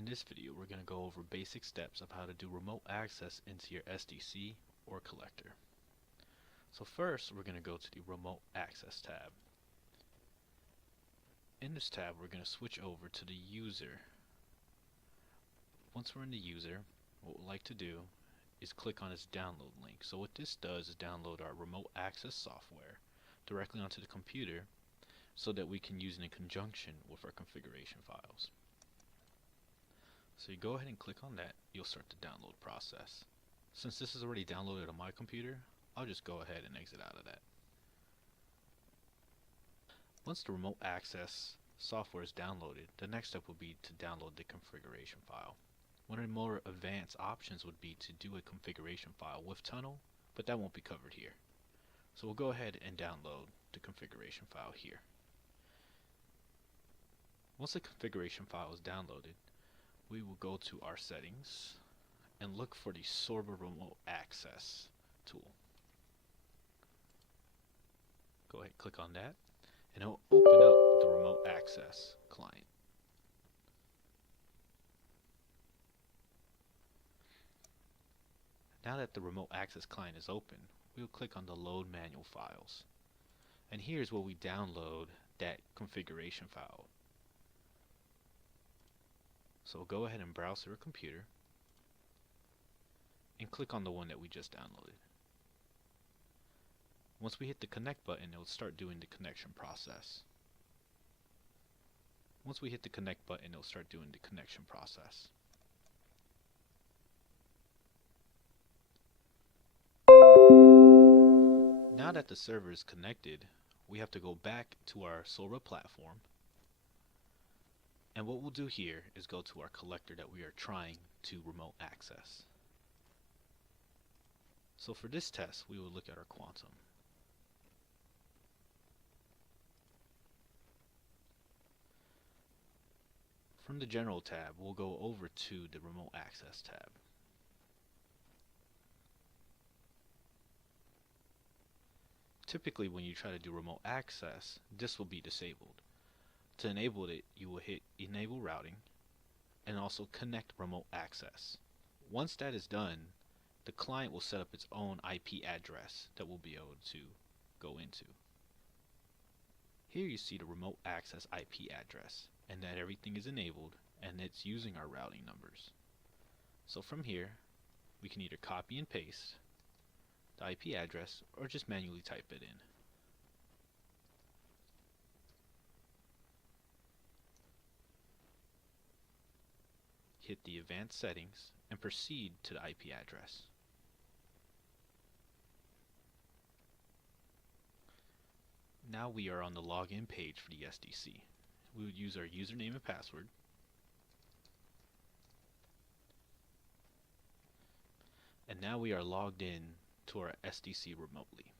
In this video, we're going to go over basic steps of how to do remote access into your SDC or collector. So first, we're going to go to the Remote Access tab. In this tab, we're going to switch over to the User. Once we're in the User, what we'd like to do is click on this download link. So what this does is download our remote access software directly onto the computer so that we can use it in conjunction with our configuration files. So you go ahead and click on that, you'll start the download process. Since this is already downloaded on my computer, I'll just go ahead and exit out of that. Once the remote access software is downloaded, the next step will be to download the configuration file. One of the more advanced options would be to do a configuration file with Tunnel, but that won't be covered here. So we'll go ahead and download the configuration file here. Once the configuration file is downloaded, we will go to our settings and look for the SORBA remote access tool. Go ahead and click on that and it'll open up the remote access client. Now that the remote access client is open, we'll click on the load manual files. And here's where we download that configuration file. So go ahead and browse through a computer and click on the one that we just downloaded. Once we hit the connect button, it will start doing the connection process. Once we hit the connect button, it will start doing the connection process. Now that the server is connected, we have to go back to our SORBA platform. And what we'll do here is go to our collector that we are trying to remote access. So for this test, we will look at our quantum. From the General tab, we'll go over to the Remote Access tab. Typically, when you try to do remote access, this will be disabled. To enable it, you will hit Enable Routing and also Connect Remote Access. Once that is done, the client will set up its own IP address that we'll be able to go into. Here you see the remote access IP address and that everything is enabled and it's using our routing numbers. So from here, we can either copy and paste the IP address or just manually type it in. Hit the advanced settings and proceed to the IP address. Now we are on the login page for the SDC. We would use our username and password. And now we are logged in to our SDC remotely.